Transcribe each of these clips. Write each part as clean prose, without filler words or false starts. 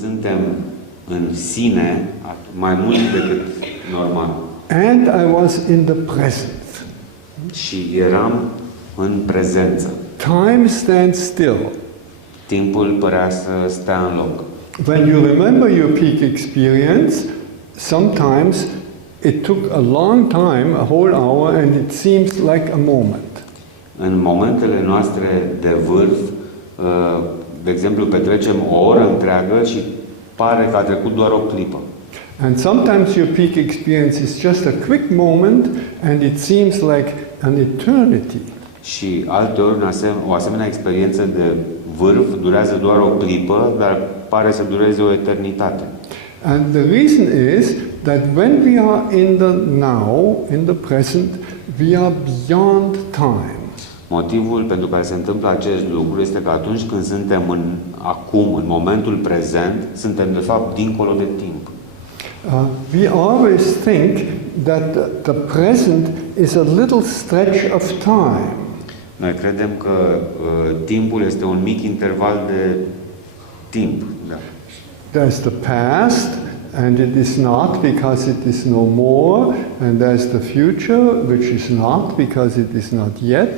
suntem în sine mai mult decât normal. And I was in the present. Și eram în prezență. Time stands still. Timpul părea să stea în loc. When you remember your peak experience, sometimes it took a long time, a whole hour, and it seems like a moment. În momentele noastre de vârf, de exemplu, petrecem o oră întreagă și pare că a trecut doar o clipă. And sometimes your peak experience is just a quick moment and it seems like an eternity. Și alteori o asemenea experiență de vârf durează doar o clipă, dar pare să dureze o eternitate. And the reason is that when we are in the now, in the present, we are beyond time. Motivul pentru care se întâmplă acest lucru este că atunci când suntem acum, în momentul prezent, suntem de fapt dincolo de timp. We always think that the present is a little stretch of time. Noi credem că timpul este un mic interval de timp. Da. There's the past, and it is not because it is no more, and there's the future, which is not because it is not yet.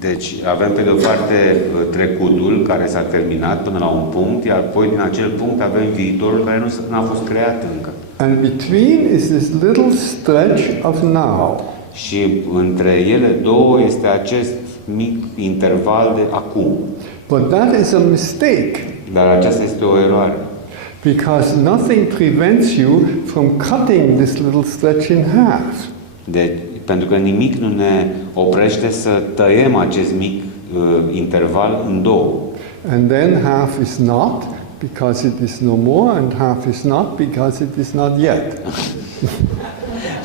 Deci avem pe de o parte trecutul care s-a terminat până la un punct, iar apoi din acel punct avem viitorul care nu a fost creat încă. And between is this little stretch of now. Și între ele două este acest mic interval de acum. But that is a mistake. Dar aceasta este o eroare. Because nothing prevents you from cutting this little stretch in half. Pentru că nimic nu ne oprește să tăiem acest mic interval în două. And then half is not because it is no more, and half is not because it is not yet.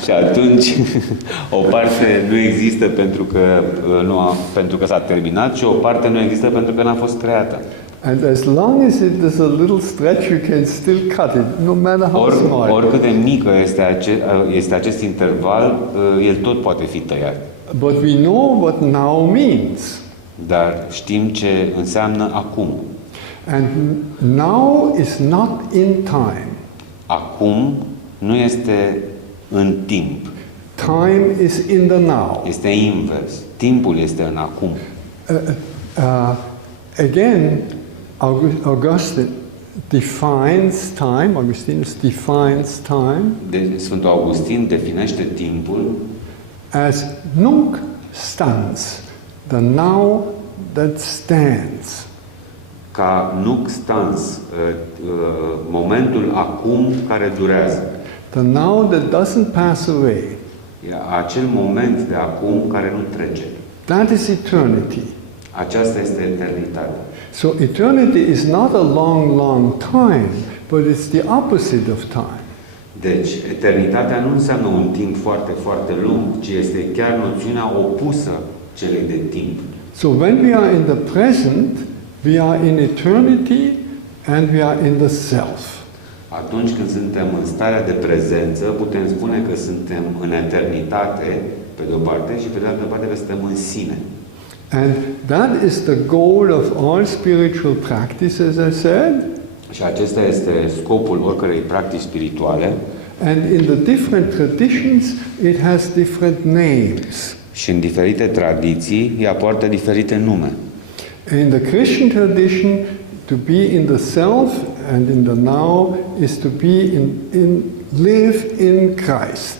Și atunci o parte nu există pentru că s-a terminat și o parte nu există pentru că n-a fost creată. And as long as it is a little stretch, you can still cut it, no matter how small. Oricât de mică este acest interval, el tot poate fi tăiat. But we know what now means. Dar știm ce înseamnă acum. And now is not in time. Acum nu este în timp. Time is in the now. Este invers. Timpul este în acum. Again, Augustinus defines time Sfântul Augustin definește timpul as nunc stans, the now that stands. Ca nunc stans, momentul acum care durează. The now that doesn't pass away. Acel moment de acum care nu trece. That is eternity. Aceasta este eternitatea. So eternity is not a long, long time, but it's the opposite of time. Deci, eternitatea nu înseamnă un timp foarte, foarte lung, ci este chiar noțiunea opusă celei de timp. So when we are in the present, we are in eternity and we are in the self. Atunci când suntem în starea de prezență, putem spune că suntem în eternitate, pe de o parte, și pe de altă parte că suntem în sine. And that is the goal of all spiritual practice, as I said. Și acesta este scopul oricărei practici spirituale. And in the different traditions, it has different names. Și în diferite tradiții, ea poartă diferite nume. In the Christian tradition, to be in the self and in the now is to be live in Christ.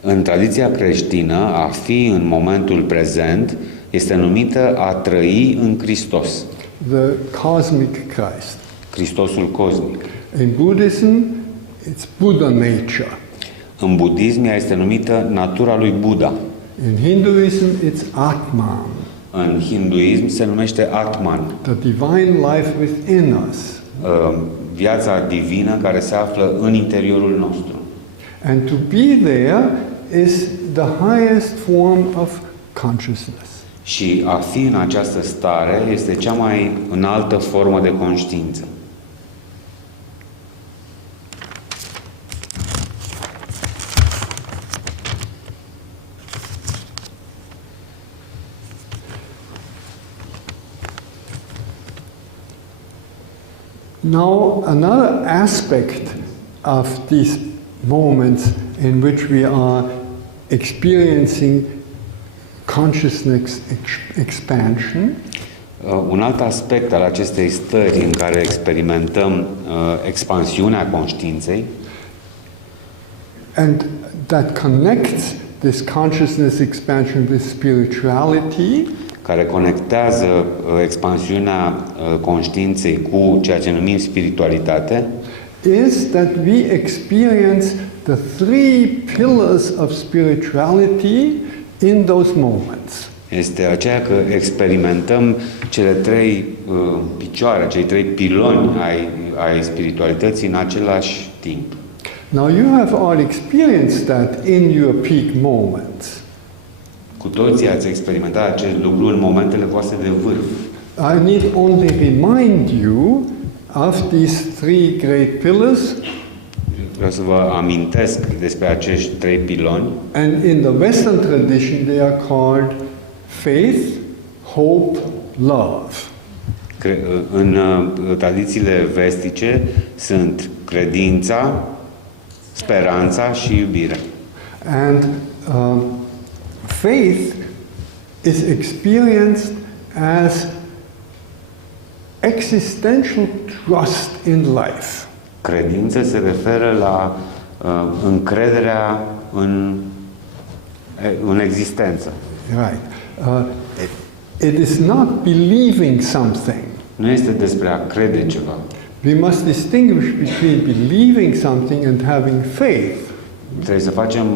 În tradiția creștină, a fi în momentul prezent este numită a trăi în Hristos. The cosmic Christ. Hristosul cosmic. In Buddhism, it's Buddha nature. În budism ea este numită natura lui Buddha. In Hinduism, it's Atman. În hinduism se numește Atman. The divine life within us. Viața divină care se află în interiorul nostru. And to be there is the highest form of consciousness. Și a fi în această stare este cea mai înaltă formă de conștiință. Now, another aspect of these moments in which we are experiencing consciousness expansion Un alt aspect al acestei stări în care experimentăm expansiunea conștiinței and that connects this consciousness expansion with spirituality care conectează expansiunea conștiinței cu ceea ce numim spiritualitate, is that we experience the three pillars of spirituality in those moments. este aceea că experimentăm cele trei picioare, cei trei piloni ai spiritualității în același timp. Now you have all experienced that in your peak moments. Cu toții ați experimentat acest lucru în momentele voastre de vârf. I need only remind you of these three great pillars. Vreau să vă amintesc despre acești trei piloni. And in the Western tradition they are called faith, hope, love. În tradițiile vestice sunt credința, speranța și iubirea. And faith is experienced as existential trust in life. Credința se referă la încrederea în existență. Right. It is not believing something. Nu este despre a crede ceva. We must distinguish between believing something and having faith. Trebuie să facem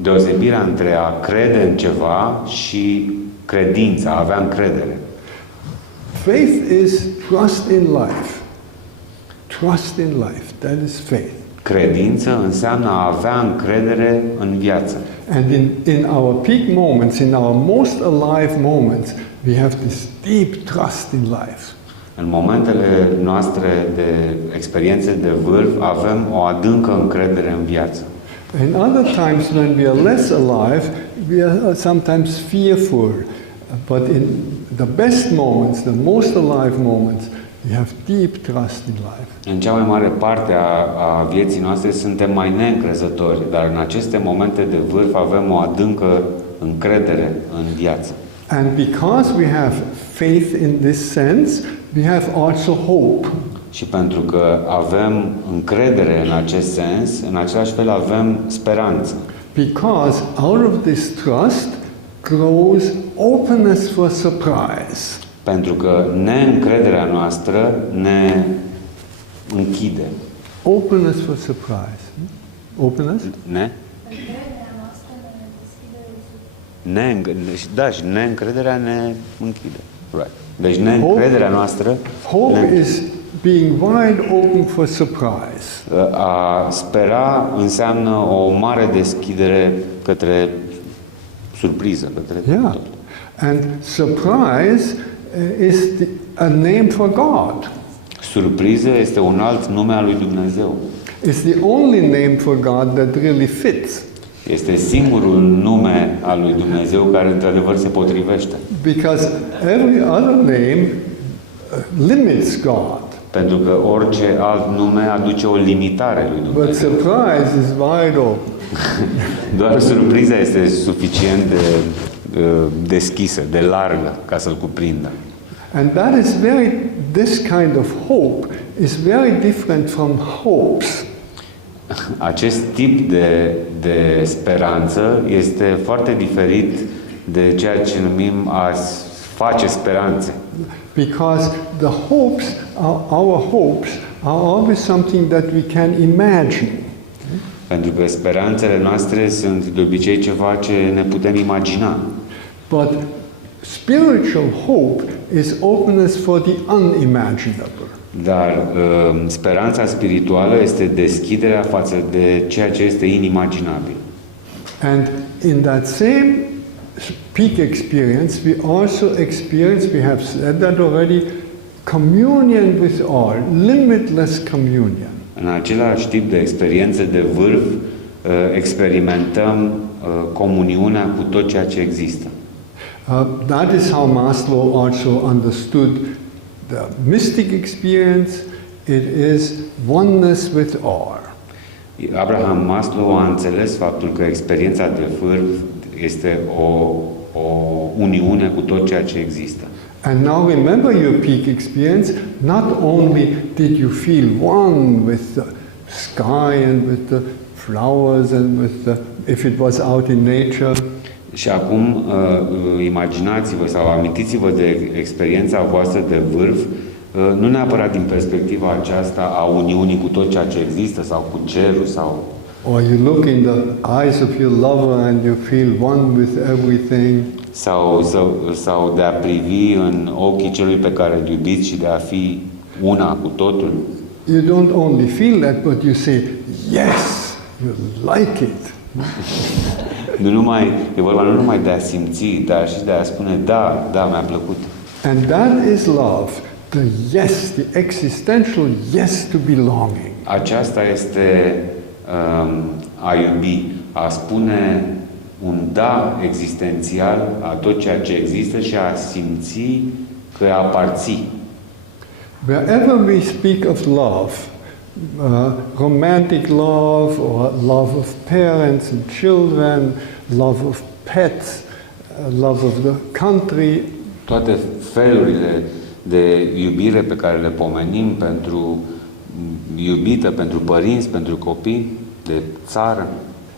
deosebirea între a crede în ceva și credința, a avea încredere. Faith is trust in life. Trust in life, that is faith. Credință înseamnă a avea încredere în viață. And in our peak moments, in our most alive moments, we have this deep trust in life. În momentele noastre de experiențe de vârf avem o adâncă încredere în viață. In other times when we are less alive, we are sometimes fearful. But in the best moments, the most alive moments, we have deep trust in life. În cea mai mare parte a vieții noastre suntem mai neîncrezători, dar în aceste momente de vârf avem o adâncă încredere în viață. And because we have faith in this sense, we have also hope. Și pentru că avem încredere în acest sens, în același fel avem speranță. Because out of this trust grows openness for surprise. Pentru că neîncrederea noastră ne închide. Openness for surprise. Openness? Ne? Da, și neîncrederea ne închide. Right. Deci neîncrederea noastră... Hope is being wide open for surprise. A spera înseamnă o mare deschidere către surpriză, către Yeah. tot. And surprise is a name for God. Surpriză este un alt nume al lui Dumnezeu. It's the only name for God that really fits. Este singurul nume al lui Dumnezeu care într-adevăr se potrivește. Because every other name limits God. Pentru că orice alt nume aduce o limitare lui But Dumnezeu. surprise is wide open. Doar surpriza este suficient de deschisă, de largă, ca să-l cuprindă. And this kind of hope is very different from hopes. Acest tip de speranță este foarte diferit de ceea ce numim a face speranțe. Because our hopes are always something that we can imagine. Pentru că speranțele noastre sunt de obicei ceva ce ne putem imagina. But spiritual hope is openness for the unimaginable. Dar speranța spirituală este deschiderea față de ceea ce este inimaginabil. And in that same peak experience, we also experience, we have said that already, communion with all, limitless communion. În același tip de experiențe de vârf, experimentăm comuniunea cu tot ceea ce există. That is how Maslow also understood the mystic experience it is oneness with all. Abraham Maslow a înțeles faptul că experiența de vârf este o uniune cu tot ceea ce există. And now remember your peak experience, not only did you feel one with the sky and with the flowers and with the, if it was out in nature. Și acum imaginați-vă sau amintiți-vă de experiența voastră de vârf, nu neapărat din perspectiva aceasta a uniunii cu tot ceea ce există sau cu cerul sau... Or you look in the eyes of your lover and you feel one with everything. Sau de a privi în ochii celui pe care îl iubiți și de a fi una cu totul. You don't only feel that, but you say, yes, you like it. E vorba nu numai de a simți, dar și de a spune, da, mi-a plăcut. And that is love, the yes, the existential yes to belonging. Aceasta este a iubi, a spune un da existențial a tot ceea ce există și a simți că aparții. Wherever we speak of love, romantic love or love of parents and children, love of pets, love of the country, toate felurile de iubire pe care le pomenim pentru iubită, pentru părinți, pentru copii, de țară,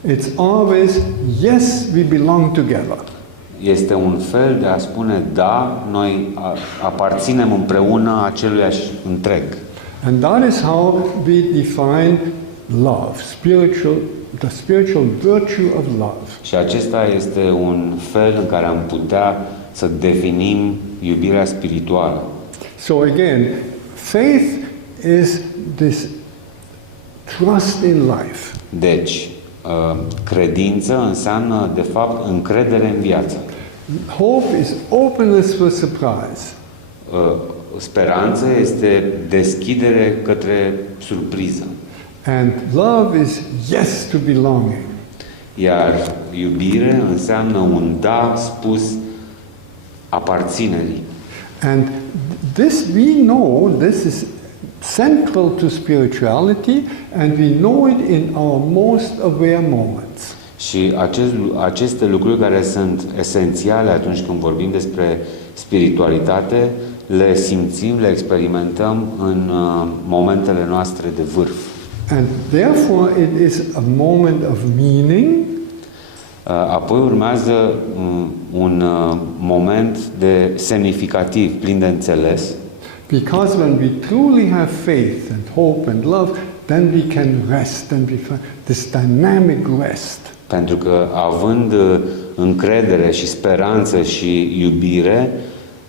it's always yes, we belong together. este un fel de a spune da, noi aparținem împreună aceluiași întreg. And that is how we define love, the spiritual virtue of love. Și acesta este un fel în care am putea să definim iubirea spirituală. So again, faith is this trust in life. Deci, credință înseamnă, de fapt, încredere în viață. Hope is openness for surprise. Speranță este deschidere către surpriză. And love is yes to belonging. Iar iubire înseamnă un da spus aparținerii. And this we know, this is central to spirituality, and we know it in our most aware moments. Și aceste lucruri care sunt esențiale atunci când vorbim despre spiritualitate, le simțim, le experimentăm în momentele noastre de vârf. And therefore it is a moment of meaning. Apoi urmează un moment de semnificativ, plin de înțeles. Because when we truly have faith and hope and love, then we can rest and we find this dynamic rest. Pentru că având încredere și speranță și iubire,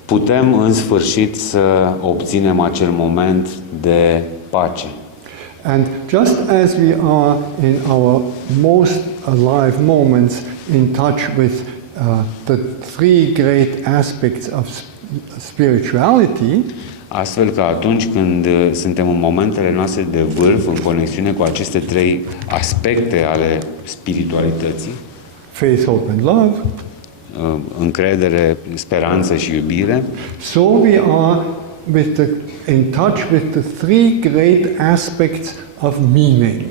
putem în sfârșit să obținem acel moment de pace. And just as we are in our most alive moments in touch with the three great aspects of spirituality, astfel că atunci când suntem în momentele noastre de vârf, în conexiune cu aceste trei aspecte ale spiritualității, faith, hope and love, încredere, speranță și iubire, so we are in touch with the three great aspects of meaning.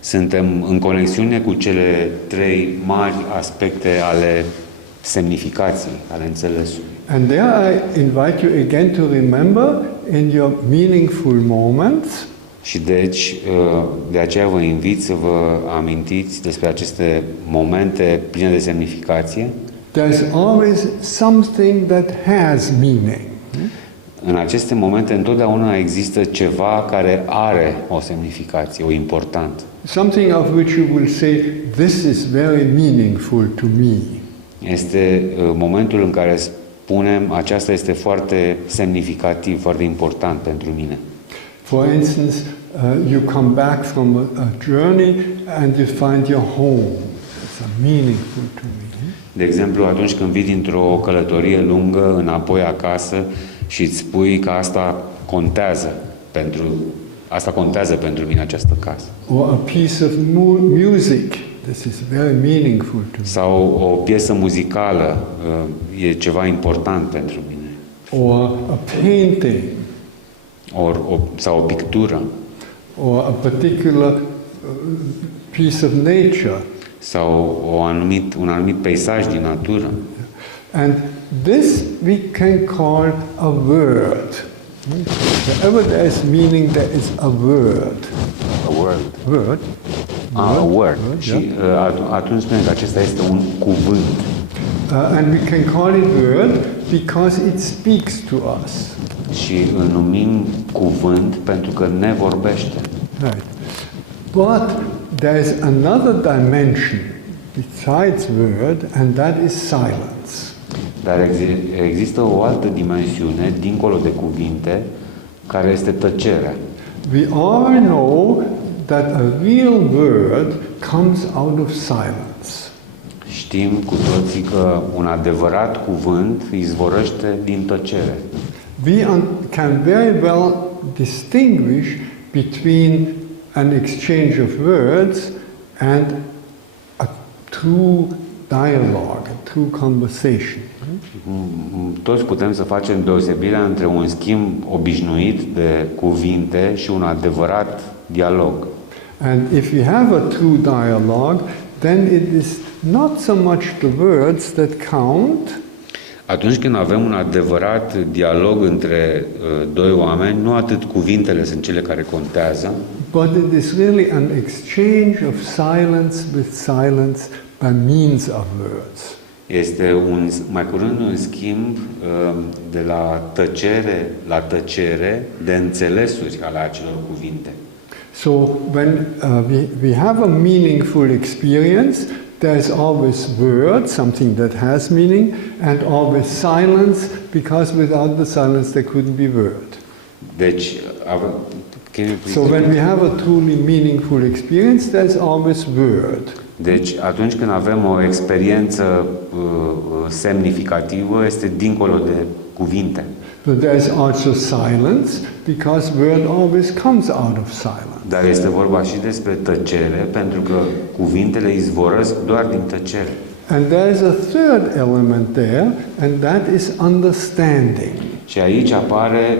Suntem în conexiune cu cele trei mari aspecte ale semnificației, ale înțelesului. And there I invite you again to remember in your meaningful moments. Și deci, de aceea vă invit să vă amintiți despre aceste momente pline de semnificație. There's always something that has meaning. În aceste momente întotdeauna există ceva care are o semnificație, o importanță. Something of which you will say, this is very meaningful to me. Este momentul în care spunem, aceasta este foarte semnificativ, foarte important pentru mine. For instance, you come back from a journey and you find your home. It's meaningful to me. De exemplu, atunci când vii dintr-o călătorie lungă înapoi acasă și îți spui că asta contează pentru mine, această casă. Or a piece of music. This is very meaningful to me. Sau o piesă muzicală e ceva important pentru mine. Or a painting. sau o pictură, or a particular piece of nature. sau un anumit peisaj din natură. And this we can call a word. Wherever there is meaning, there is a word. A word. Word. A word. Și yeah. atunci spune că acesta este un cuvânt. And we can call it word because it speaks to us. Și îl numim cuvânt pentru că ne vorbește. Right. But there is another dimension besides word, and that is silence. Dar există o altă dimensiune, dincolo de cuvinte, care este tăcerea. We all know that a real word comes out of silence. Știm cu toții că un adevărat cuvânt izvorăște din tăcere. We can very well distinguish between an exchange of words and a true dialogue, a true conversation. Toți putem să facem deosebirea între un schimb obișnuit de cuvinte și un adevărat dialog. And if we have a true dialogue, then it is not so much the words that count, Atunci când avem un adevărat dialog între doi oameni, nu atât cuvintele sunt cele care contează, but it is really an exchange of silence with silence by means of words. este mai curând un schimb de la tăcere de înțelesuri ale acelor cuvinte. So when we have a meaningful experience, there is always word, something that has meaning, and always silence, because without the silence there couldn't be word. Deci, So when we have a truly meaningful experience, there is always word. Deci, atunci când avem o experiență semnificativă, este dincolo de cuvinte. But there is also silence, because word always comes out of silence. Dar este vorba și despre tăcere, pentru că cuvintele izvorăsc doar din tăcere. And there is a third element there, and that is understanding. Și aici apare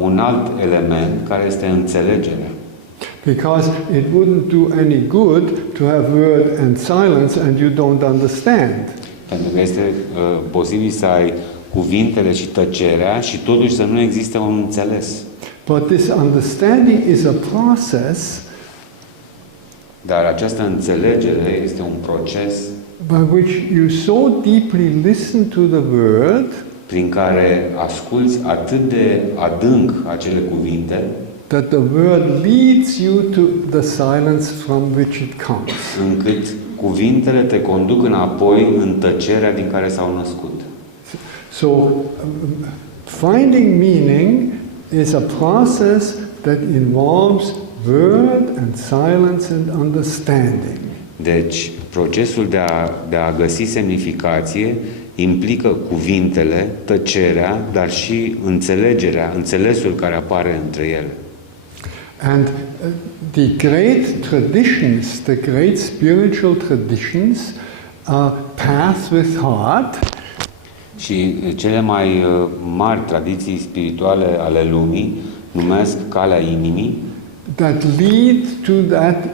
un alt element, care este înțelegerea. Because it wouldn't do any good to have word and silence and you don't understand. Pentru că este posibil să ai cuvintele și tăcerea și totuși să nu existe un înțeles. But this understanding is a process Dar această înțelegere este un proces by which you so deeply listen to the word prin care asculți atât de adânc acele cuvinte, that the word leads you to the silence from which it comes. încât cuvintele te conduc înapoi în tăcerea din care s-au născut. So finding meaning is a process that involves word and silence and understanding. Deci, procesul de a găsi semnificație implică cuvintele, tăcerea, dar și înțelesul care apare între ele. And the great traditions, the great spiritual traditions, path with heart, Și cele mai mari tradiții spirituale ale lumii numesc calea inimii, that lead to that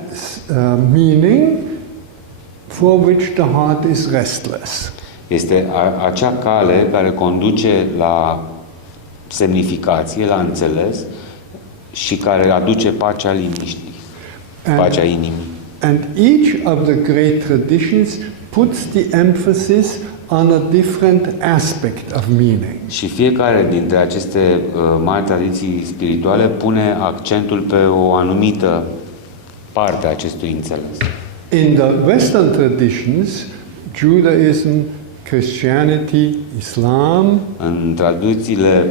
meaning for which the heart is restless. este acea cale care conduce la semnificație, la înțeles și care aduce pacea liniștii, pacea inimii. And each of the great traditions puts the emphasis on a different aspect of meaning. Și fiecare dintre aceste mari tradiții spirituale pune accentul pe o anumită parte a acestui înțeles. In the Western traditions, Judaism, Christianity, Islam, În tradițiile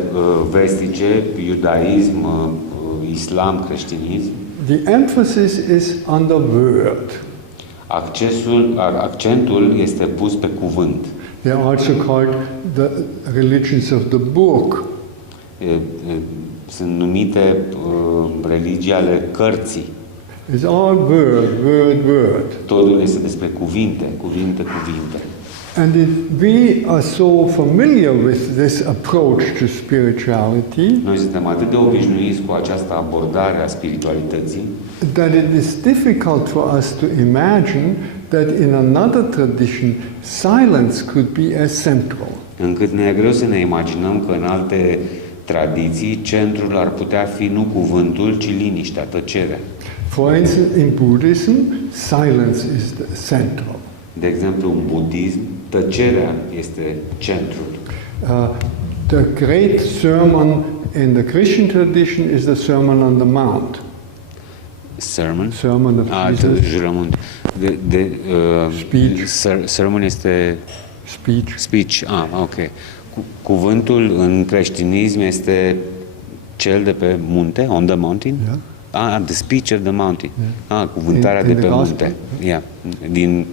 vestice, iudaism, islam, creștinism, the emphasis is on the word. Accentul este pus pe cuvânt. They are also called the religions of the book. Sunt numite religii ale cărții. It's all word, word, word. Totul este despre cuvinte, cuvinte, cuvinte. And if we are so familiar with this approach to spirituality, Noi suntem atât de obișnuiți cu această abordare a spiritualității, that it is difficult for us to imagine that in another tradition silence could be as central. încât ne e greu să ne imaginăm că în alte tradiții centrul ar putea fi nu cuvântul, ci liniștea, tăcerea. For instance, in Buddhism, silence is the central. De exemplu, în budism, tăcerea este centrul. The great sermon in the Christian tradition is the Sermon on the Mount. Sermon? Sermon of Jesus. Jurământ. Speech. Sermon este Speech. speech. Ok. Cuvântul în creștinism este cel de pe munte, on the mountain? Yeah. The speech of the mountain. Yeah. Cuvântarea In de the pe gospel. munte. Yeah.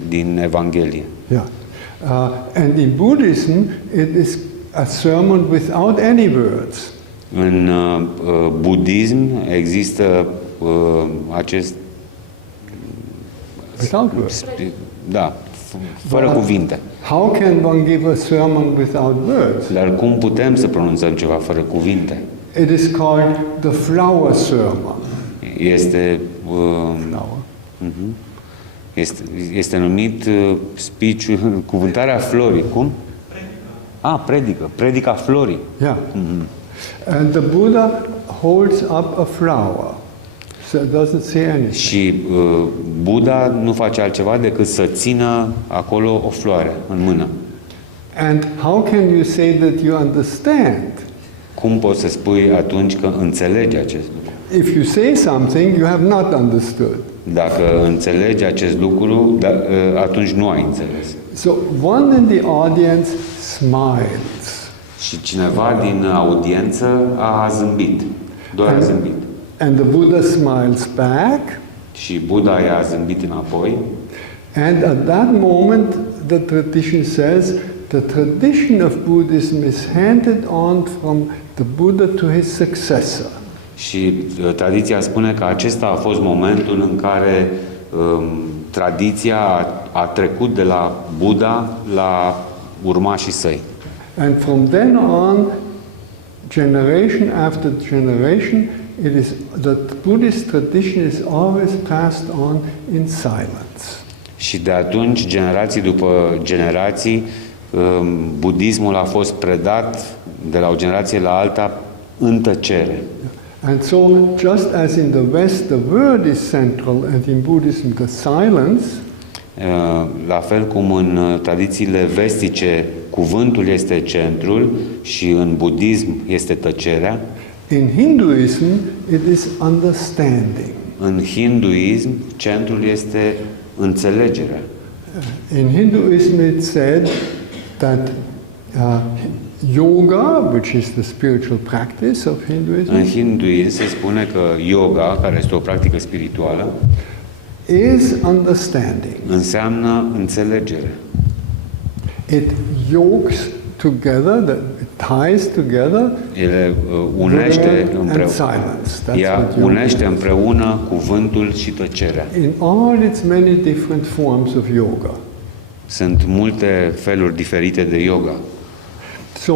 Din Evanghelie. Yeah. And in Buddhism, it is a sermon without any words. În budism există acest Without words. Da, fără cuvinte. How can one give a sermon without words? Dar cum putem să pronunțăm ceva fără cuvinte? It is called the flower sermon. Este Flower. este numit speech, cuvântarea florii. Cum? Predica florii. Yeah. And the Buddha holds up a flower. So it doesn't say anything. Și Buddha nu face altceva decât să țină acolo o floare în mână. And how can you say that you understand? Cum poți să spui atunci că înțelegi acest lucru? If you say something, you have not understood. Dacă înțelegi acest lucru, atunci nu ai înțeles. So one in the audience smiles. Și cineva din audiență a zâmbit. Doar a zâmbit. And the Buddha smiles back. Și Buddha i-a zâmbit înapoi. And at that moment, the tradition says, the tradition of Buddhism is handed on from the Buddha to his successor. Și tradiția spune că acesta a fost momentul în care tradiția a trecut de la Buddha la urmașii săi. And from then on, generation after generation, it is the Buddhist tradition is always passed on in silence. Și de atunci, generații după generații, budismul a fost predat de la o generație la alta în tăcere. And so, just as in the West the word is central and in Buddhism the silence, la fel cum în tradițiile vestice cuvântul este centrul și în budism este tăcerea, in Hinduism it is understanding. în hinduism centrul este înțelegerea. In Hinduism it's said that yoga, which is the spiritual practice of Hinduism, În hinduism se spune că yoga, care este o practică spirituală, is understanding. înseamnă înțelegere. It yokes together, it ties together Ele unește word and împreună. silence. That's Ea what yoga unește is. împreună cuvântul și tăcerea. In all its many different forms of yoga. Sunt multe feluri diferite de yoga. So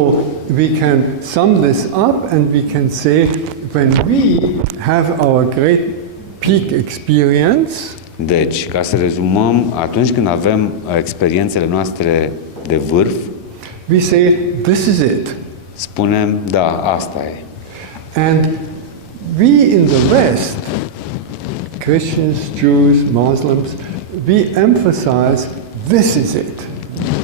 we can sum this up and we can say when we have our great peak experience, Deci, ca să rezumăm, atunci când avem experiențele noastre de vârf, we say this is it. spunem, da, asta e. And we in the West, Christians, Jews, Muslims, we emphasize this is it.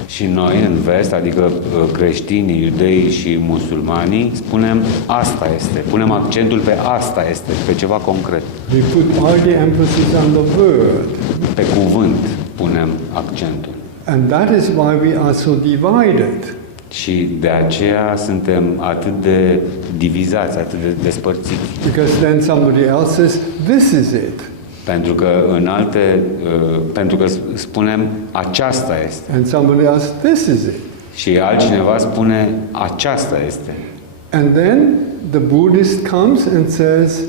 Și noi în vest, adică creștinii, iudeii și musulmanii, spunem asta este, punem accentul pe asta este, pe ceva concret. We put all the emphasis on the word. Pe cuvânt punem accentul. And that is why we are so divided. Și de aceea suntem atât de divizați, atât de despărțiți. Because then somebody else says, this is it. Pentru că pentru că spunem aceasta este. And somebody else, this is it. Și altcineva spune aceasta este. And then the Buddhist comes and says,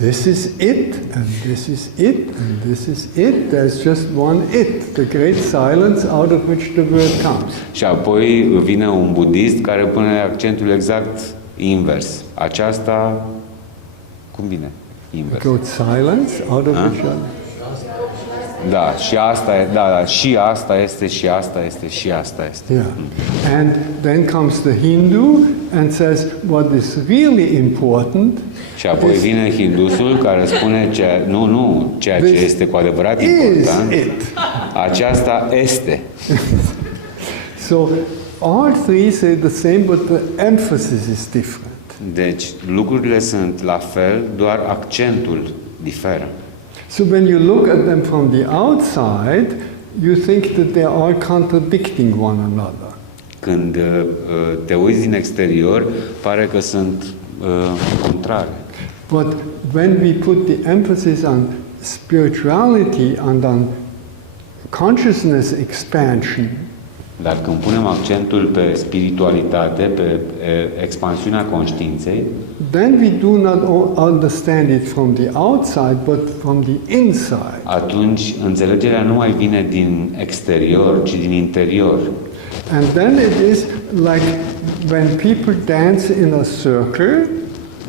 this is it, and this is it, and this is it. There's just one it, the great silence out of which the word comes. Și apoi vine un budist care pune accentul exact invers. Aceasta, cum vine? Invers. The great silence out of which Da, și asta e, da, și asta este, și asta este, și asta este. Yeah. And then comes the Hindu and says what is really important. Și apoi vine hindusul care spune ceea ce este cu adevărat important. Aceasta este. So all three say the same, but the emphasis is different. Deci lucrurile sunt la fel, doar accentul diferă. So when you look at them from the outside, you think that they are contradicting one another. Când te uiți din exterior, pare că sunt contrare. But when we put the emphasis on spirituality and on consciousness expansion, Dar când punem accentul pe spiritualitate, pe expansiunea conștiinței, then we do not understand it from the outside, but from the inside. atunci înțelegerea nu mai vine din exterior, ci din interior. And then it is like when people dance in a circle.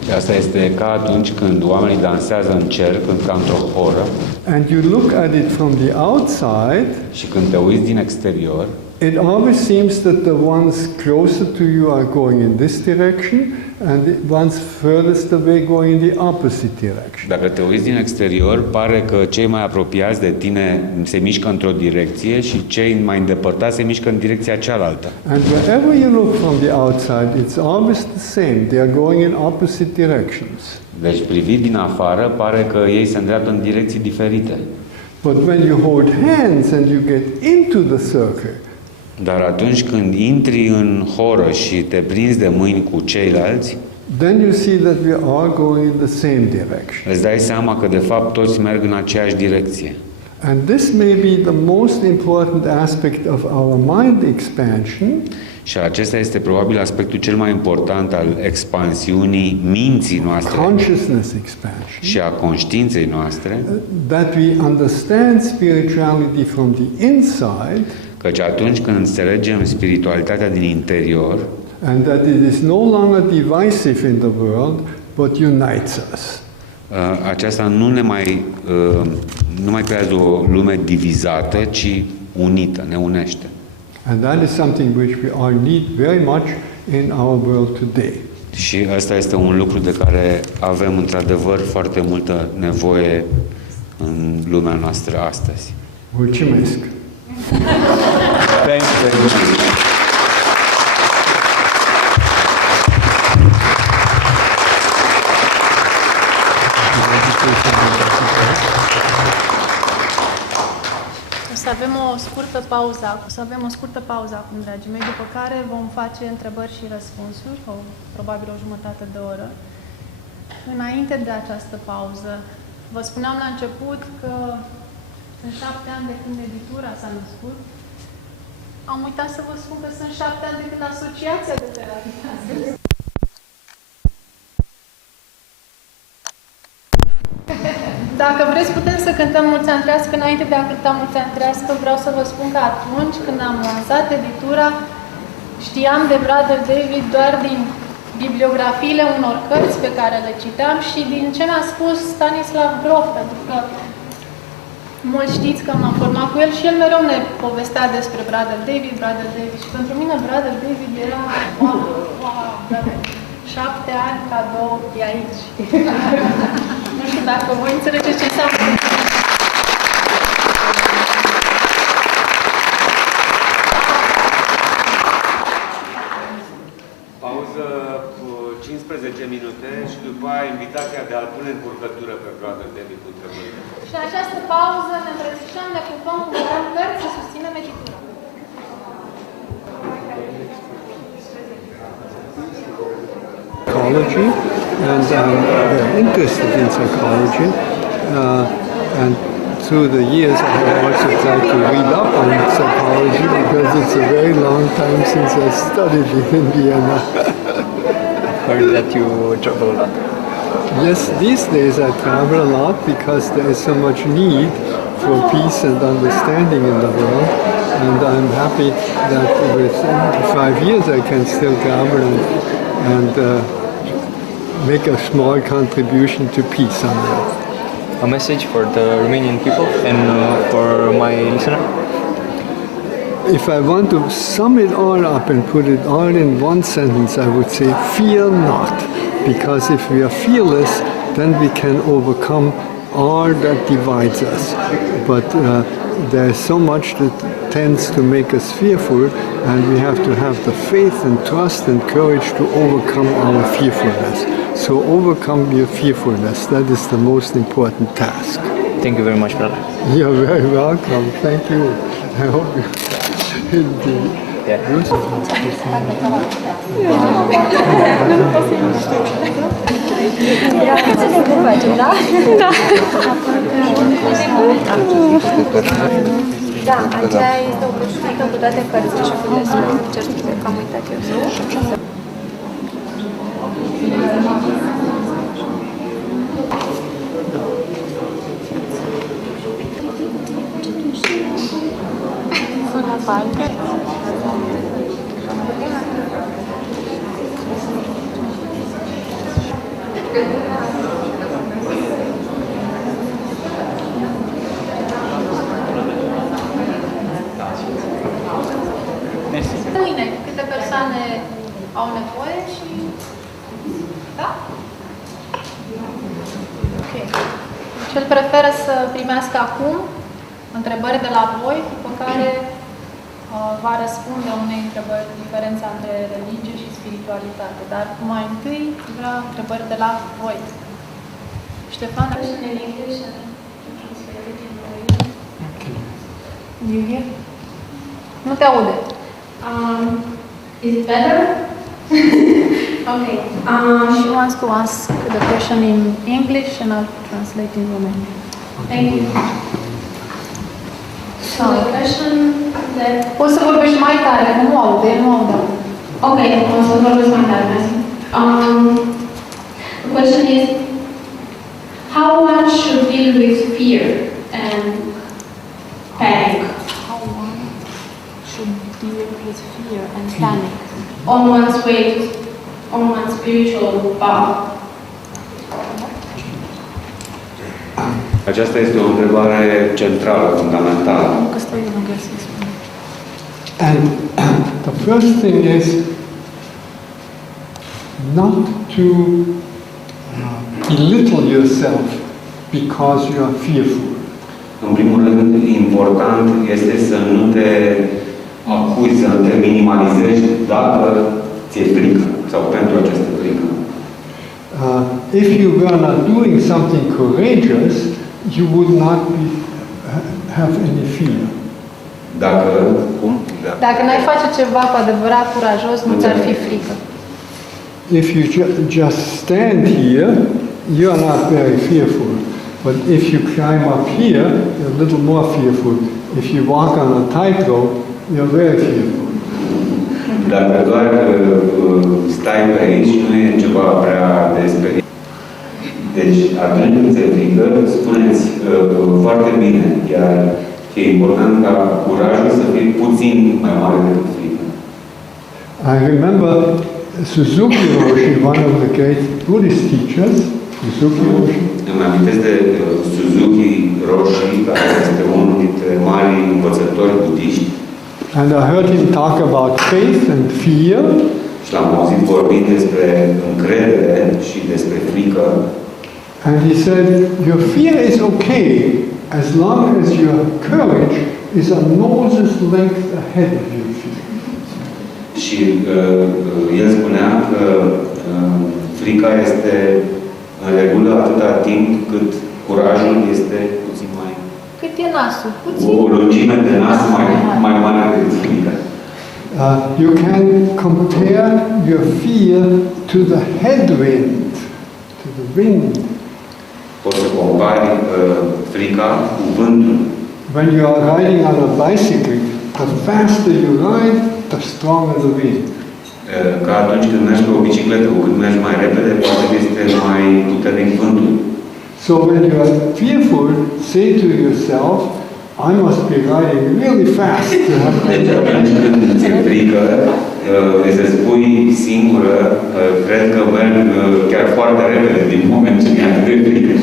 Și asta este ca atunci când oamenii dansează în cerc, ca într-o horă, And you look at it from the outside. și când te uiți din exterior, It always seems that the ones closer to you are going in this direction, and the ones furthest away going in the opposite direction. dacă te uiți din exterior, pare că cei mai apropiați de tine se mișcă într-o direcție și cei mai îndepărtați se mișcă în direcția cealaltă. And wherever you look from the outside, it's always the same. They are going in opposite directions. Deci, privit din afară, pare că ei se îndreaptă în direcții diferite. But when you hold hands and you get into the circle, Dar atunci când intri în horă și te prinzi de mâini cu ceilalți, then you see that we are going in the same direction. îți dai seama că de fapt toți merg în aceeași direcție. And this may be the most important aspect of our mind expansion. Și acesta este probabil aspectul cel mai important al expansiunii minții noastre Consciousness expansion. și a conștiinței noastre, That we understand spirituality from the inside, căci atunci când înțelegem spiritualitatea din interior, and that it is no longer divisive in the world, but unites us. aceasta nu mai creează o lume divizată, ci unită, ne unește. And that is something which we all need very much in our world today. Și ăsta este un lucru de care avem într-adevăr foarte multă nevoie în lumea noastră astăzi. Mulțumesc! Thank you. O să avem o scurtă pauză acum, dragii mei, după care vom face întrebări și răspunsuri, probabil o jumătate de oră. Înainte de această pauză, vă spuneam la început că în 7 ani de când editura s-a născut, am uitat să vă spun că sunt 7 ani de când Asociația de Terapie s-a născut. Dacă vreți, putem să cântăm Mulți ani trăiască. Înainte de a cânta Mulți ani trăiască, vreau să vă spun că atunci când am lansat editura, știam de Brother David doar din bibliografiile unor cărți pe care le citeam și din ce mi-a spus Stanislav Grof, pentru că mulți știți că m-am format cu el și el mereu ne povestea despre Brother David și pentru mine Brother David era wow, 7 ani cadou e aici. Nu știu dacă voi înțelegeți ce înseamnă. Pauză cu 15 minute și după aia invitația de a-l pune în curcătură pe Brother David cu întrebări. Și în această pauză ne îmbrățișăm, ne pupăm, cumpărăm cărți să susținem editura. Psychology, and I'm very interested in psychology, and through the years I have also tried to read up on psychology because it's a very long time since I studied it in Vienna. Heard that you travel a lot. Yes, these days I travel a lot because there is so much need for peace and understanding in the world, and I'm happy that with 5 years I can still travel and make a small contribution to peace on earth. A message for the Romanian people and for my listener? If I want to sum it all up and put it all in one sentence, I would say, fear not. Because if we are fearless, then we can overcome all that divides us. But there's so much that tends to make us fearful, and we have to have the faith and trust and courage to overcome our fearfulness. So overcome your fearfulness. That is the most important task. Thank you very much, brother. You're very welcome. Thank you. I hope you Da, aceea este o broșurică cu toate cărțile și cu destul certitudine, că am uitat eu să Mâine, câte persoane au nevoie și... Da? Ok. Și el preferă să primească acum întrebări de la voi, după care va răspunde unei întrebări, diferența între religie și spiritualitate. Dar mai întâi vreau întrebări de la voi. Ștefan? Iulie? Nu te aude. Is it better? Okay. She wants to ask the question in English and I'll translate in Romanian. Thank you. So the question that... Poți să vorbești mai tare, că nu aude, nu aude. Okay, o să vorbesc mai tare. The question is, how one should deal with fear and panic How one should deal with fear and panic on one's way on one's spiritual path? Aceasta este o întrebare centrală, fundamentală. And the first thing is not to belittle yourself because you are fearful. În primul rând, important este să nu te acuzi, să te minimalizezi dacă ți-e frică sau pentru această frică. If you were not doing something courageous, you would not have any fear. Dacă n-ai face ceva cu adevărat curajos, nu ți-ar fi frică. If you just stand here, you are not very fearful. But if you climb up here, you're a little more fearful. If you walk on a tightrope, you're very fearful. Dacă doar stai pe aici, nu e ceva prea de speriat. Deci, atunci când ți-e frică, spuneți foarte bine, iar e important ca curajul să fie puțin mai mare decât frică. I remember Suzuki Roshi, one of the great Buddhist teachers, Suzuki Roshi. Îmi amintesc de Suzuki Roshi, care este unul dintre marii învățători budiști. And I heard him talk about faith and fear. Și l-am auzit vorbind despre încredere și despre frică. And he said, your fear is okay as long as your courage is a nose's length ahead of your fear. Și el spunea că frica este în regulă atâta timp cât curajul este puțin mai... Cât e nasul? Puțin. O lungime de nas mai mare decât frica. You can compare your fear to the headwind, to the wind. Poți să compari frica cu vântul. When you are riding on a bicycle, the faster you ride, the stronger the wind. Ca atunci când mergi pe o bicicletă, cu cât mergi mai repede, poate că este mai puternic vântul. So when you are fearful, say to yourself, I must be riding really fast to have Deci atunci când ți-e frică, îți spui singură, cred că merg chiar foarte repede din moment ce mi-a de frică.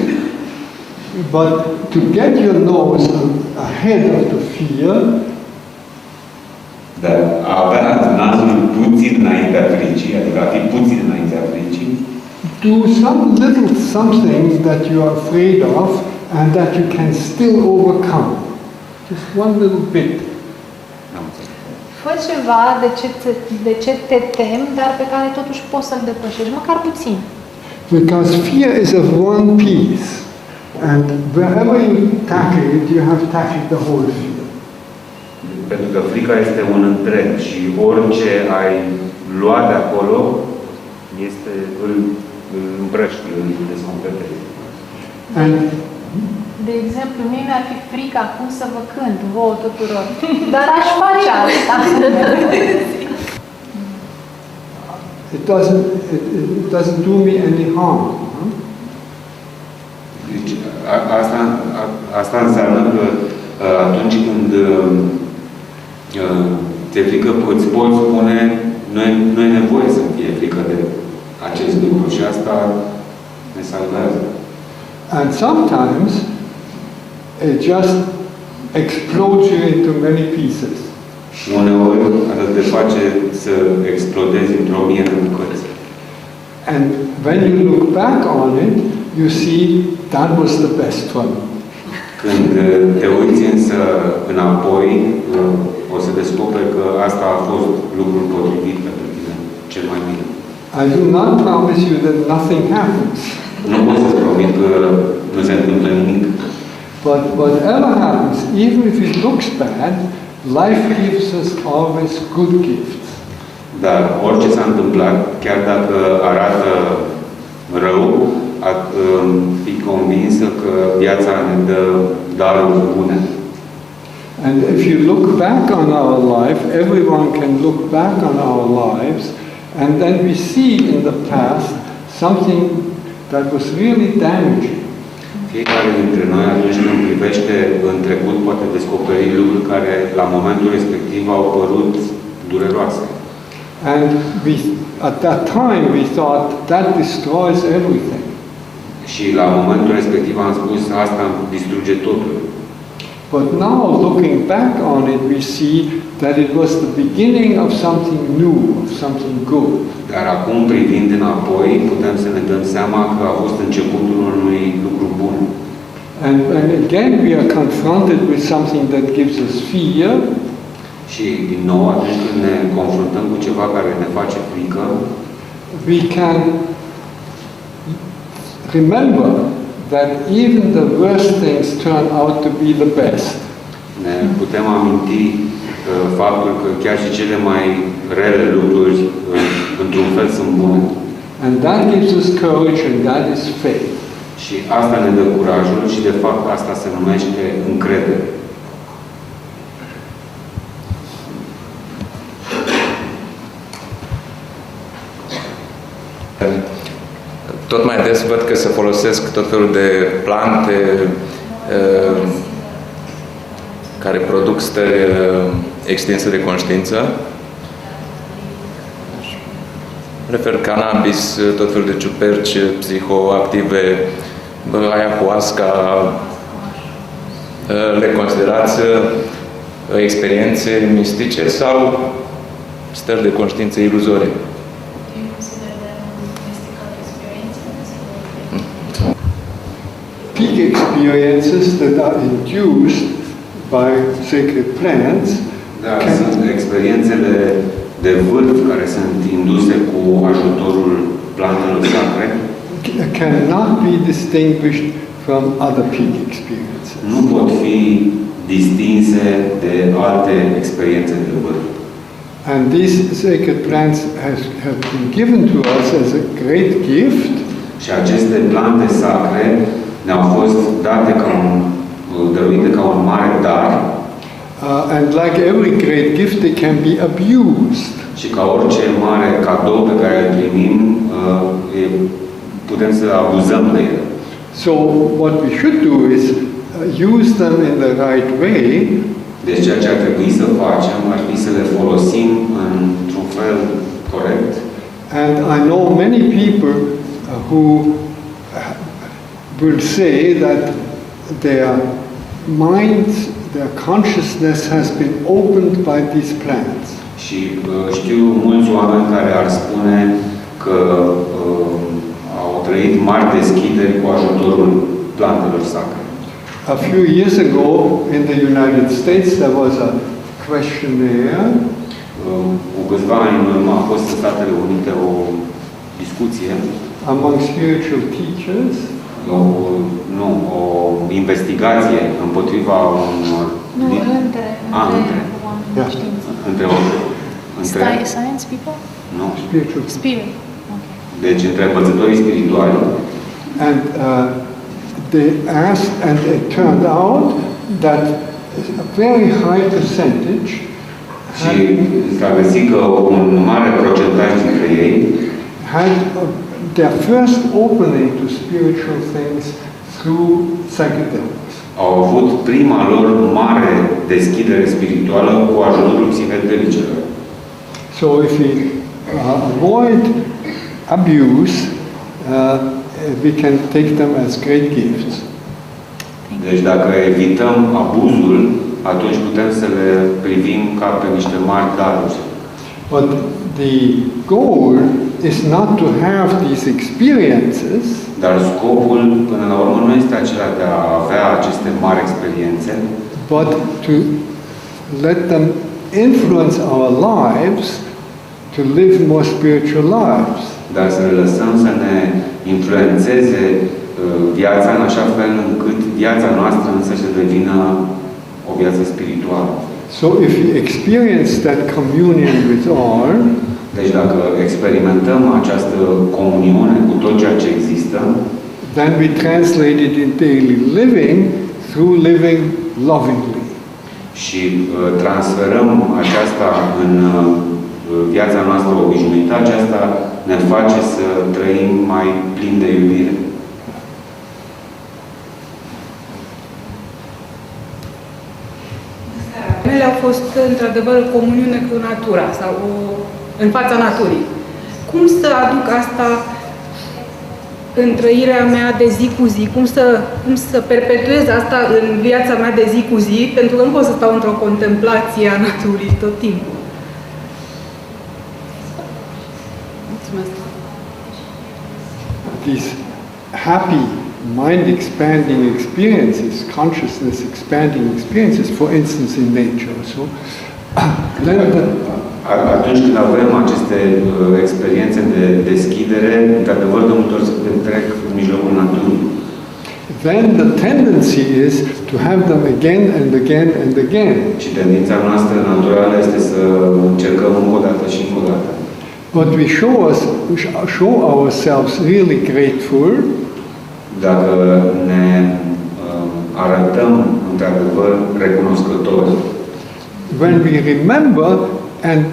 But to get your nose ahead of the fear, Dar a avea nasul puțin înaintea fricii, adică a fi puțin înaintea fricii, do some little something that you are afraid of and that you can still overcome. Just one little bit. Fă ceva de ce te temi, dar pe care totuși poți să-l depășești, măcar puțin. Because fear is of one piece. And wherever you tackle it, you have tackled the whole fear. Pentru că frica este un întreg și orice ai luat de acolo este, îl împrăști, îl descompletezi. And De exemplu, mie mi-ar fi frică acum să vă cânt vouă tuturor, dar aș face asta. it doesn't do me any harm. Deci, asta înseamnă că atunci când te frică, îți poți spune, nu e nevoie să fie frică de acest lucru și asta ne salvează. And sometimes it just explodes you into many pieces. Și uneori asta te face să explodezi într-o mie de bucăți. And when you look back on it, you see that was the best one. Când te uiți însă înapoi, o să descoperi că asta a fost lucrul potrivit pentru tine, cel mai bine. I do not promise you that nothing happens. Nu pot să-ți promit că nu se întâmplă nimic. But whatever happens, even if it looks bad, life gives us always good gifts. Dar orice s-a întâmplat, chiar dacă arată rău, fi convinsă că viața ne dă daruri bune. And if you look back on our life, everyone can look back on our lives, and then we see in the past something that was really damaging. Fiecare dintre noi, atunci când privește în trecut, poate descoperi lucruri care, la momentul respectiv, au părut dureroase. And at that time, we thought that destroys everything. Și la momentul respectiv am spus, asta distruge totul. But now, looking back on it, we see that it was the beginning of something new, of something good. Dar acum, privind înapoi, putem să ne dăm seama că a fost începutul unui lucru bun. And again, we are confronted with something that gives us fear. Și, din nou, atunci când ne confruntăm cu ceva care ne face frică, we can remember that even the worst things turn out to be the best. ne putem aminti faptul că chiar și cele mai rele lucruri, într-un fel, sunt bune. And that gives us courage, and that is faith. Și asta ne dă curajul și, de fapt, asta se numește încredere. Tot mai des văd că se folosesc tot felul de plante care produc stări extinse de conștiință. Refer cannabis, tot felul de ciuperci psihoactive, ayahuasca. Le considerați experiențe mistice sau stări de conștiință iluzorii? Peak experiences that are induced by sacred plants Da, sunt experiențele de vârf care sunt induse cu ajutorul plantelor sacre. cannot be distinguished from other peak experiences. Nu pot fi distinse de alte experiențe de vârf. And these sacred plants have been given to us as a great gift. Și aceste plante sacre ne-au fost date dăruite ca un mare dar. And like every great gift, they can be abused. Și ca orice mare cadou pe care îl primim, putem să abuzăm de el. So what we should do is use them in the right way. Deci ceea ce ar trebui să facem ar fi să le folosim într-un fel corect. And I know many people who will say that their minds, their consciousness has been opened by these plants. Și știu mulți oameni care ar spune că au trăit mari deschideri cu ajutorul plantelor sacre. A few years ago in the United States there was a questionnaire. Cu câțiva ani în urmă a fost în Statele Unite o discuție Among spiritual teachers. o investigație împotriva unor... Între oameni de știință. Între Science people? Nu. Spiritual. Spirit. Okay. Deci între învățătorii spirituali. And they asked, and it turned out that a very high percentage Și s-a găsit că un mare procentaj dintre ei had their first opening to spiritual things through psychedelics. au avut prima lor mare deschidere spirituală cu ajutorul psihedelicelor. So if we avoid abuse, we can take them as great gifts. Deci dacă evităm abuzul, atunci putem să le privim ca pe niște mari daruri. But the goal is not to have these experiences, Dar scopul, până la urmă, nu este acela de a avea aceste mari experiențe, but to let them influence our lives to live more spiritual lives. dar să le lăsăm să ne influențeze viața în așa fel încât viața noastră însă să devină o viață spirituală. So if we experience that communion with all, Deci dacă experimentăm această comuniune cu tot ceea ce există, then we translate it in daily living through living lovingly. și transferăm aceasta în viața noastră obișnuită, aceasta ne face să trăim mai plin de iubire. Mele au fost într-adevăr o comuniune cu natura sau în fața naturii. Cum să aduc asta în trăirea mea de zi cu zi? Cum să perpetuez asta în viața mea de zi cu zi? Pentru că nu pot să stau într-o contemplație a naturii tot timpul. Mulțumesc. These happy mind-expanding experiences, consciousness-expanding experiences, for instance, in nature. So, Atunci când avem aceste experiențe de deschidere, într-adevăr, de multe ori se petrec în mijlocul naturii. then the tendency is to have them again and again and again. Și tendința noastră naturală este să încercăm încă o dată și încă o dată. But we show ourselves really grateful Dacă ne arătăm într-adevăr recunoscători, when we remember and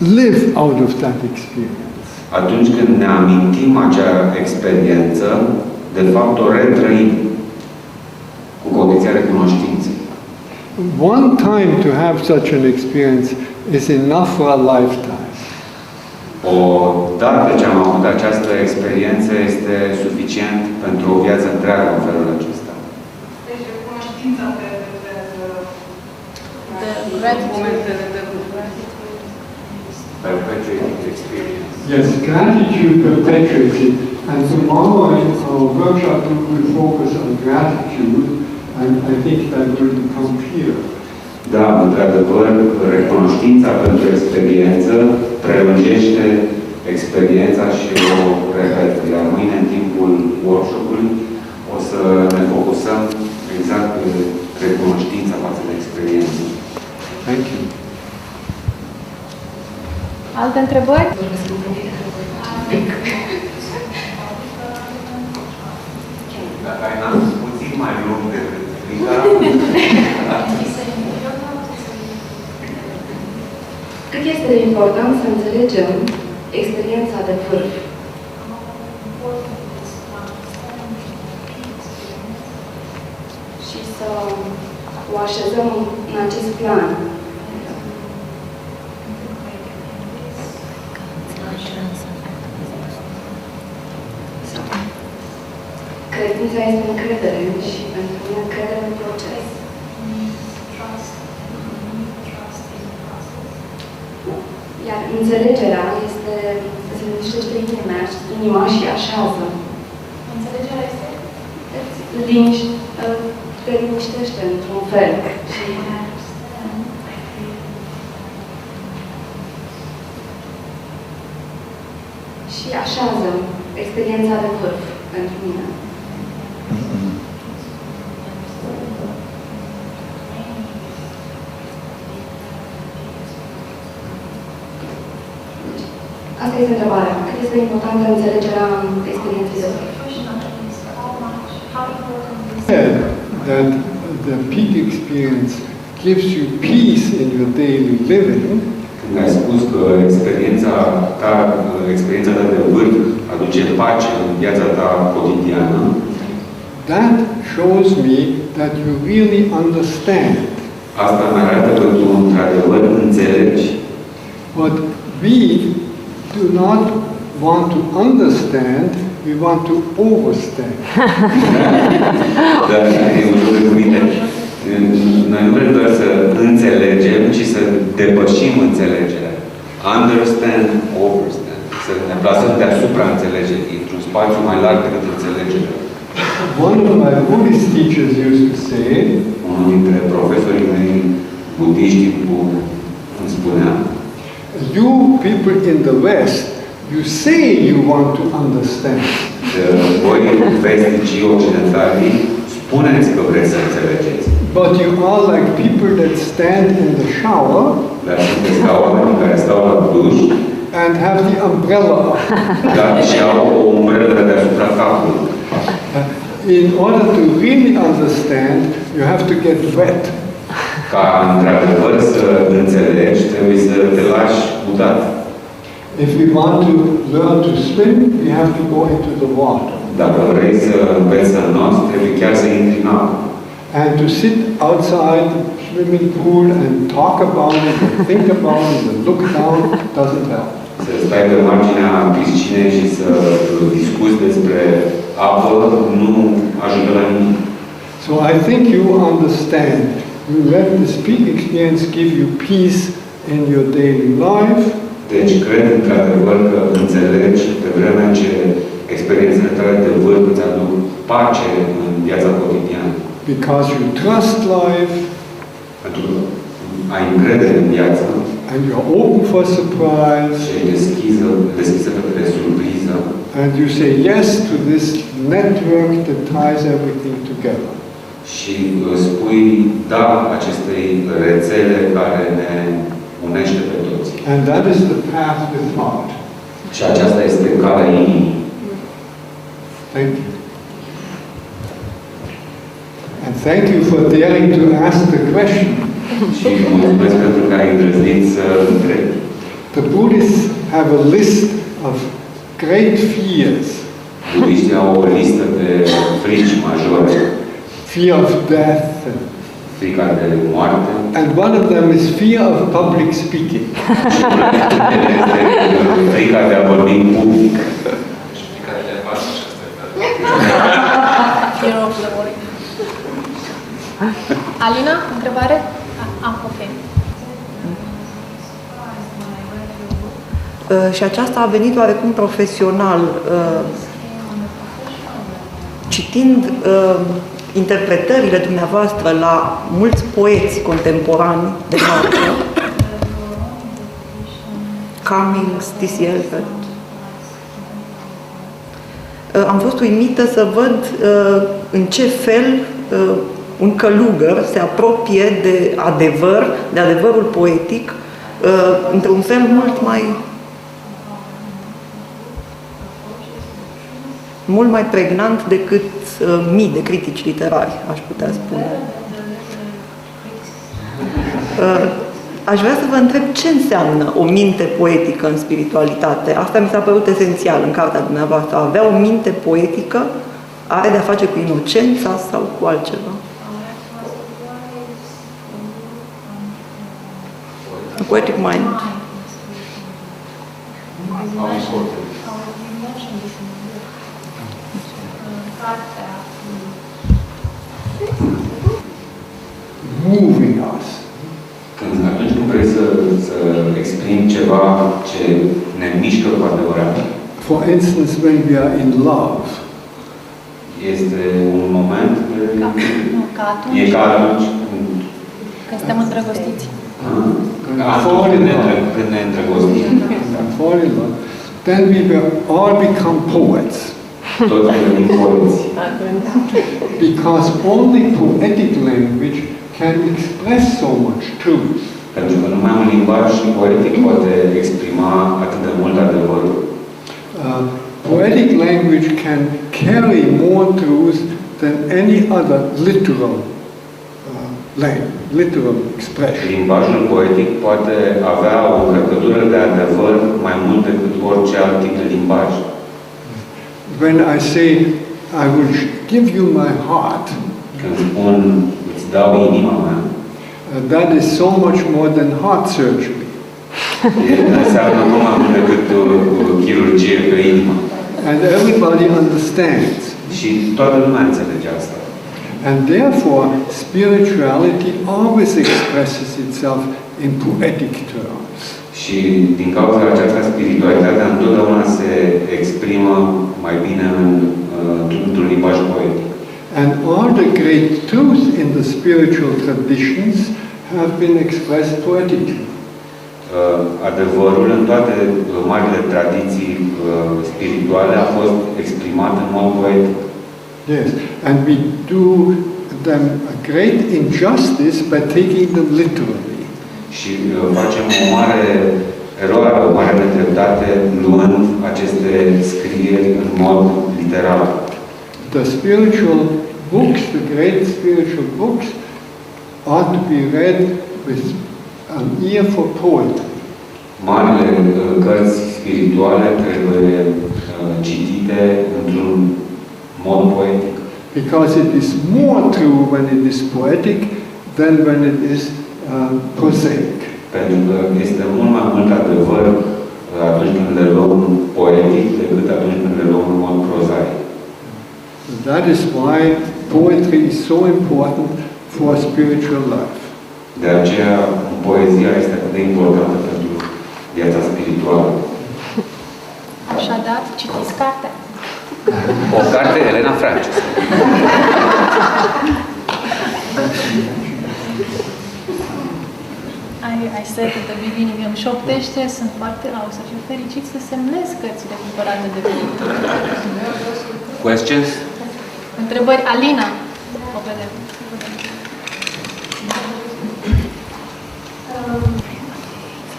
live out of that experience. atunci când ne amintim acea experiență, de fapt o retrăim cu condiția recunoștinței. One time to have such an experience is enough for a lifetime. O dată ce am avut această experiență este suficient pentru o viață întreagă în felul acesta. Deci recunoștința Gratitude. Perpetuating experience. Yes, gratitude perpetuates it. And tomorrow in our workshop we will focus on gratitude, and I think that will become clear. Da, într-adevăr, recunoștința pentru experiență prelungește experiența și o repetă. Iar mâine, în timpul workshop-ului, o să ne focusăm exact pe recunoștința față de experiență. Thank you. Alte întrebări? Dacă ai n-am puțin mai lung decât frica, este de important să înțelegem experiența de vârf. Și să o așezăm în acest plan. Credința este încredere și pentru mine încredere în proces. Iar înțelegerea este să se liniștește inima și așează. Înțelegerea este? Te liniștește într-un fel. Și așează experiența de vârf pentru mine. Asta este întrebarea. Cât este importantă înțelegerea experienței de vârf? That the peak experience gives you peace in your daily living. Când ai spus că experiența ta de vârf aduce pace în viața ta cotidiană, that shows me that you really understand. Asta ne arată că tu într-adevăr înțelegi. But we do not want to understand, we want to overstand. Dar e un lucru de cuvinte. Noi nu vrem doar să înțelegem, ci să depășim înțelegerea. Understand, overstand. Să ne plasăm deasupra înțelegerii, într-un spațiu mai larg decât înțelegerea. One of my Buddhist teachers used to say, unul dintre profesorii mei budiști îmi spunea, you people in the West, you say you want to understand. Voi vesticii occidentali spuneți că vreți să înțelegeți. But you are like people that stand in the shower Dar sunteți ca oamenii care stau la duș and have the umbrella up. dar și au o umbrelă deasupra capului. In order to really understand, you have to get wet. Ca într-adevăr să înțelegi, trebuie să te lași udat. If we want to learn to swim, we have to go into the water. Dacă vrei să înveți să noți, trebuie chiar să intri în apă. And to sit outside the swimming pool and talk about it, and think about it, and look down, doesn't help. Să stai pe marginea piscinei și să discuți despre apă nu ajută la nimic. So I think you understand. You let this peak experience give you peace in your daily life. Deci cred într-adevăr că înțelegi pe vremea ce experiențele tale de vârf îți aduc pace în viața cotidiană. Because you trust life. Pentru că ai încredere în viață. And you're open for surprise. Și ai deschisă către surpriză. And you say yes to this network that ties everything together. Și spui da acestei rețele care ne unește pe toți. And that is the path with heart. Și aceasta este calea inimii. Thank you. And thank you for daring to ask the question. Și mulțumesc pentru că ai îndrăznit să întrebi. The Buddhists have a list of great fears. Budiștii au o listă de frici majore. Fear of death. Frica de moarte. And one of them is fear of public speaking. Și una dintre ele este frica de a vorbi în public. Și frica de elefant și asta e Alina, întrebare? Ok. Și aceasta a venit oarecum profesional. Citind interpretările dumneavoastră la mulți poeți contemporani de noapte, Cummings, T.C. Eliot, am fost uimită să văd în ce fel un călugăr se apropie de adevărul poetic, într-un fel mult mai pregnant decât mii de critici literari, aș putea spune. aș vrea să vă întreb ce înseamnă o minte poetică în spiritualitate. Asta mi s-a părut esențial în cartea dumneavoastră. A avea o minte poetică are de-a face cu inocența sau cu altceva? A poetic mind. Moving us. Atunci când vrei să exprimi ceva ce ne mișcă cu adevărat. For instance, when we are in love. Este un moment ca atunci. E ca atunci când suntem îndrăgostiți. Când ne îndrăgostim. Fall in love. Then we will all become poets. Toți devenim poeți. Because only poetic language can express so much truth. Pentru că numai un limbaj poetic poate exprima atât de mult adevărul. Poetic language can carry more truth than any other literal literal expression. Limbajul poetic poate avea o încărcătură de adevăr mai mult decât orice alt tip de limbaj. When I say I will give you my heart, când spun îți dau inima mea, that is so much more than heart surgery. Înseamnă mult mai mult decât chirurgie pe inimă. And everybody understands. Și toată lumea înțelege asta. And therefore, spirituality always expresses itself in poetic terms. Și din cauza aceasta, spiritualitatea întotdeauna se exprimă mai bine într-un limbaj poetic. And all the great truths in the spiritual traditions have been expressed poetically. Adevărul în toate marile tradiții spirituale a fost exprimat în mod poetic. Yes, and we do them a great injustice by taking them literally. Și facem o mare eroare, o mare nedreptate luând aceste scrieri în mod literal. The spiritual books, the great spiritual books, ought to be read with an ear for poetry. Marile cărți spirituale trebuie citite într-un mod poetic. Because it is more true when it is poetic than when it is prosaic. Pentru că este mult mai mult adevăr atunci când le luăm poetic decât atunci când le luăm în mod prozaic. That is why poetry is so important for spiritual life. De aceea, poezia este atât de importantă pentru viața spirituală. Așadar, citiți cartea. O carte Elena Frances. I said at the beginning, îmi șoptește, sunt foarte, o să fiu fericit să semnez cărțile cumpărate de mine. Questions? Întrebări? Alina? O vedem.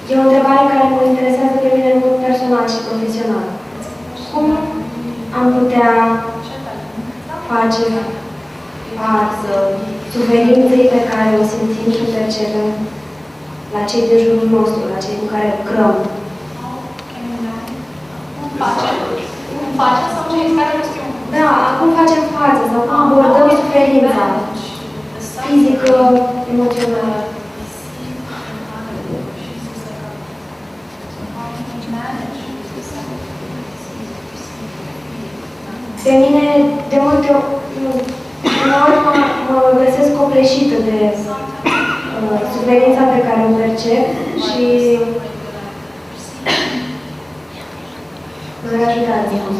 E o întrebare care mă interesează pe mine în mod personal și profesional. Cum am putea face față suferinței pe care o simțim și o percepem la cei de jurul nostru, la cei cu care lucrăm? Cum facem sau cei care nu știu? Da, cum facem față sau cum abordăm suferința fizică, emoțională? Pe mine, de multe ori, mă găsesc copleșită de suferința pe care o percep și m-ar ajuta de mult.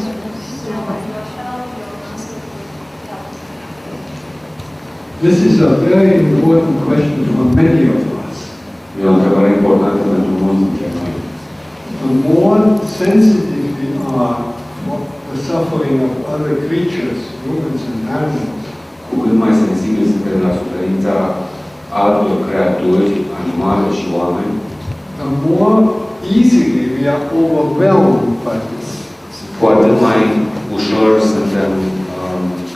This is a very important question for many of us. E o întrebare importantă pentru mulți dintre noi. The more sensitive we are for the suffering of other creatures, humans and animals, cu cât mai sensibili suntem la suferința altor creaturi, animale și oameni, the more easily we are overwhelmed by this. Cu atât mai ușor suntem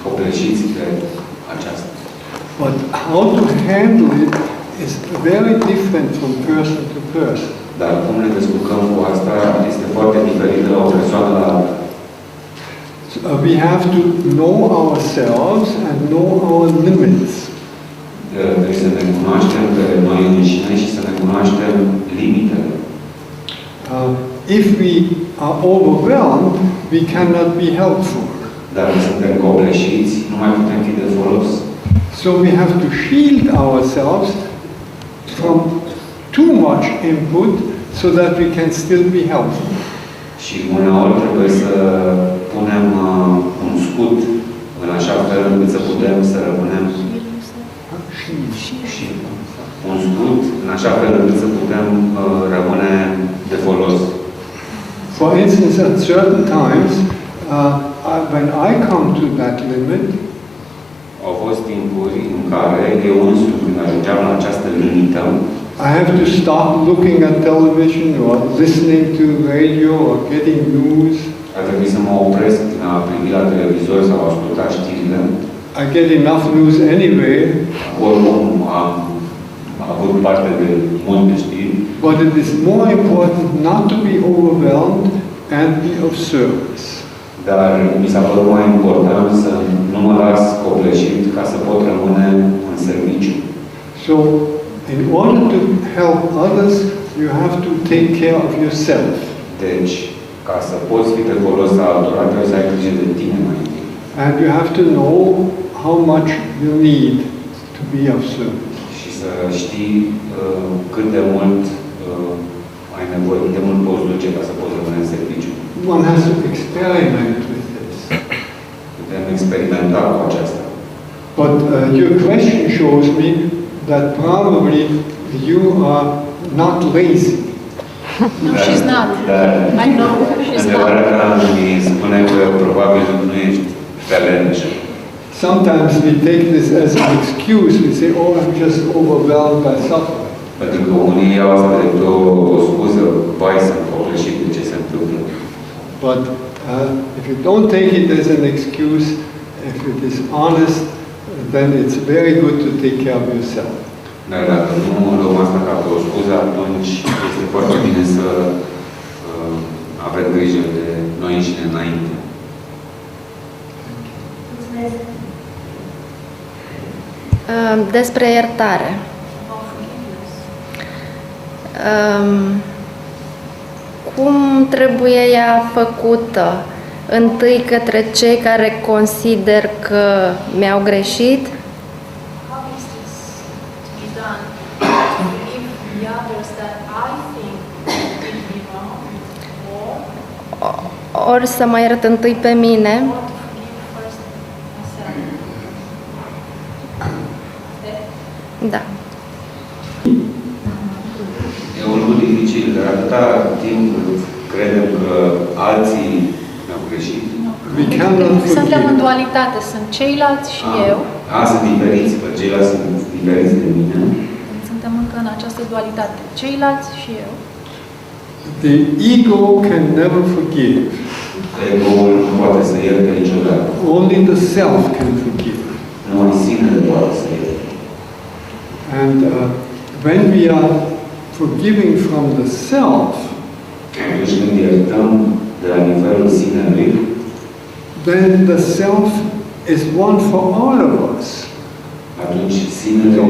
copleșiți de aceasta. But how to handle it is very different from person to person. Dar cum ne descurcăm cu asta este foarte diferit de la o persoană la alta. So, we have to know ourselves and know our limits. Trebuie să ne cunoaștem pe noi înșine și să ne cunoaștem limitele. If we are overwhelmed, we cannot be helpful. Dacă suntem copleșiți, nu mai putem fi de folos. So we have to shield ourselves from too much input so that we can still be helpful. Și uneori trebuie să punem un scut în așa fel încât să putem să rămânem un scut în așa fel încât să putem rămâne de folos. For instance, at certain times, when I come to that limit, au fost timpuri în care eu însumi, când ajungeam la această limită, I have to stop looking at television or listening to radio or getting news. A trebuit să mă opresc din a privi la televizor sau a asculta știrile. I get enough news anyway. Oricum am avut parte de multe știri. But it is more important not to be overwhelmed and be of service. Dar mi s-a părut mai important să nu mă las copleșit ca să pot rămâne în serviciu. So, in order to help others, you have to take care of yourself. Deci, ca să poți fi de folos altora, trebuie să ai grijă de tine mai întâi. And you have to know how much you need to be of service. Și să știi cât de mult ai nevoie, cât de mult poți duce ca să poți rămâne în serviciu. One has to experiment with this. Putem experimenta cu aceasta. But your question shows me that probably you are not lazy. No, she's not. I know, she's not. Adevărata mi spune că probabil nu ești talentă. Sometimes we take this as an excuse. We say, oh, I'm just overwhelmed by suffering. Pentru că unii iau asta drept o scuză, vai, sunt copleșit de ce se întâmplă. But if you don't take it as an excuse, if it is honest, then it's very good to take care of yourself. Dar dacă nu luăm asta ca pe o scuză, atunci este foarte bine să avem grijă de noi înșine înainte. Despre iertare. Cum trebuie ea făcută? Întâi către cei care consider că mi-au greșit? Ori să mă iert întâi pe mine? Da. E un lucru dificil, dar atâta timp credem că alții mi-au greșit. Suntem în dualitate, sunt ceilalți și eu. Sunt diferiți, că ceilalți sunt diferiți de mine. Suntem încă în această dualitate, ceilalți și eu. The ego can never forgive. Ego-ul nu poate să ierte niciodată. Only the self can forgive. Numai sinele poate să ierte. And when we are forgiving from the self, atunci când iertăm de la nivelul sinelui, then the self is one for all of us. Atunci sinele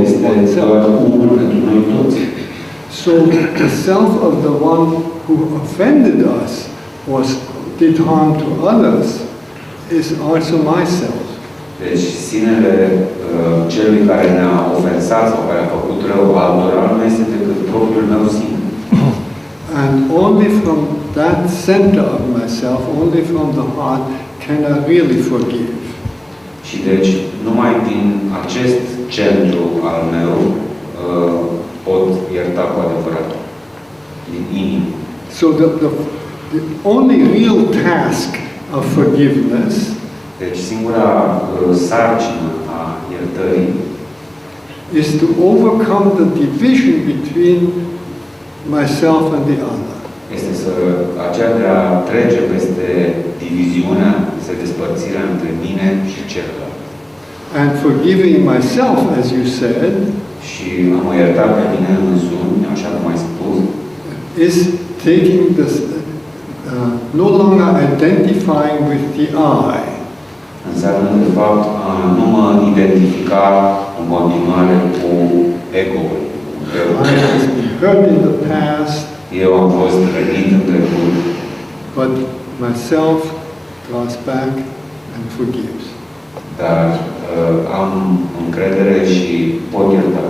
este doar unul pentru noi toți. So the self of the one who offended us or did harm to others is also myself. Deci sinele celui care ne-a ofensat sau care a făcut rău altora nu este decât propriul meu sine. And only from that center of myself, only from the heart, can I really forgive. Și deci numai din acest centru al meu pot ierta cu adevărat, din inimă. So the only real task of forgiveness deci singura sarcină a iertării is to overcome the division between myself and the other. Este aceea de a trece peste diviziunea, peste despărțirea între mine și celălalt. And forgiving myself, as you said, și a mă ierta pe mine însumi, așa cum ai spus, is taking this, no longer identifying with the I. înseamnă de fapt a nu mă identifica în continuare cu ego-ul. I have been hurt in the past, Eu am fost rănit în trecut, but myself draws back and forgives. dar am încredere și pot ierta.